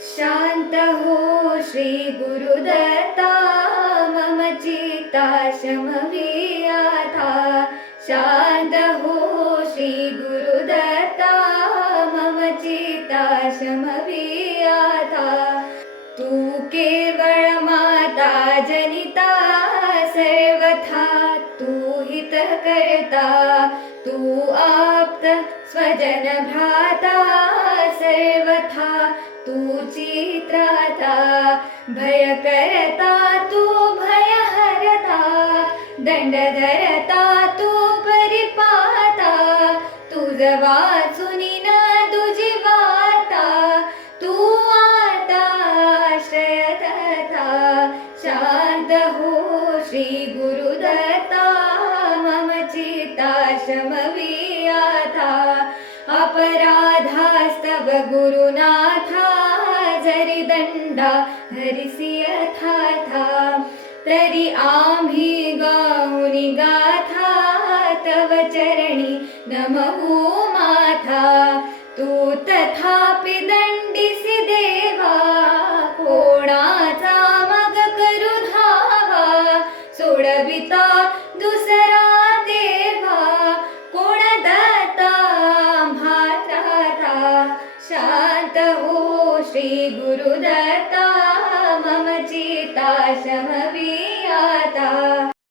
शांत हो श्री गुरुदत्ता, मम चित्ता शमवी आता। शांत हो श्री गुरुदत्ता, मम चित्ता शमवी आता। तू केवळ माता जनिता, सर्वथा तू हित करता। तू आप्त स्वजन भ्राता, सर्वथा तूची त्राता। भय करता तू भय हरता, दंड धरता तू परिपाता। तुझ वाचुनी न तुझी वार्ता, तू आता आश्रयदत्ता। शांत हो श्री गुरुदत्ता, मम चित्ता शमवी आता। अपराधास्तव गुरुनाथा, जरी दंडा धरिसी यथाथा। तरी आम्ही गाऊनी गाथा, तव चरणी नमवू माथा। तू तथापि दंडिसी देवा, कोणाचा मग करू धावा। सोडविता दुसरा देवा, कोण दत्ता म्हातारा। शांत हो श्री गुरुदत्ता,